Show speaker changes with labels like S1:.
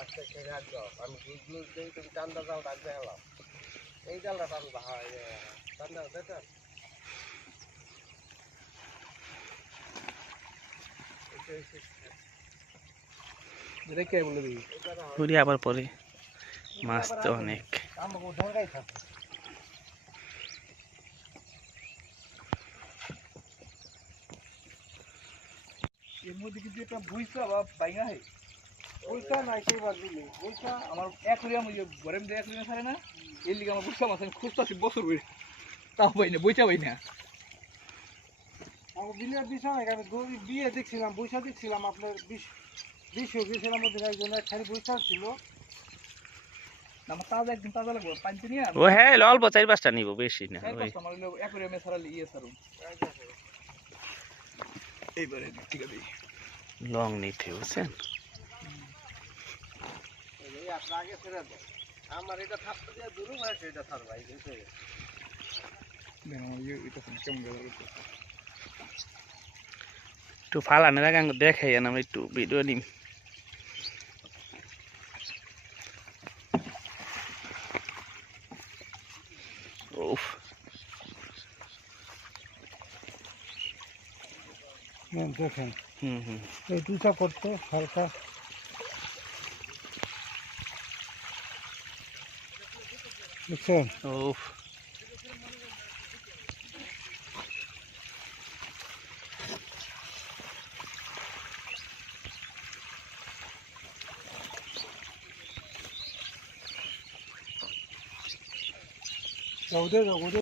S1: আজকে ছেড়ে আসব আমি দুধ দুধ দিই তুমি চান্দা যাও ডাক দেখালাম এই জালটা টানবা হয় চান্দা দেখো
S2: ঘুরি আবার পরে। মাছ তো অনেক।
S3: এর মধ্যে কিন্তু একটা বুইসা বা বাইঙা হয়।
S1: পয়সা নাই সেইবার দিলে। পয়সা
S3: আমার অ্যাকুরিয়াম ওই যে গরম দিয়ে অ্যাকুরিয়াম ছাড়ে না এর লিগে আমার বুঝতে মাছ আমি খুঁজতেছি বছর বই তাও পাই না বইটা পাই না।
S1: আমার বিলিয়ার দিশা নাই আমি গরু বিয়ে দেখছিলাম পয়সা দেখছিলাম আপনার বিশ বিশ গেছিলাম মধ্যে একজন খালি পয়সা ছিল।
S3: আমার তাজা একদিন তাজা লাগবে পানিতে নিয়ে
S2: ও হ্যাঁ অল্প চার পাঁচটা নিব বেশি না
S3: ইয়ে ছাড়ুন। এইবারে ঠিক আছে।
S2: লং নিতে বুঝছেন?
S1: আগে ছেড়ে দাও আমার এটা থাকতে দিয়ে দূর হয়েছে এটা থাক ভাই বুঝতে
S3: দেখ আমার ইয়ে এটা কেমন গেল?
S2: একটু ফালানের আগে দেখাই আমি একটু ভিডিও নিম উফ।
S1: দেখেন।
S2: হুম হুম।
S1: এই দুটা করতে হালকা। বুঝছেন
S2: উফ
S1: ওদের ওদের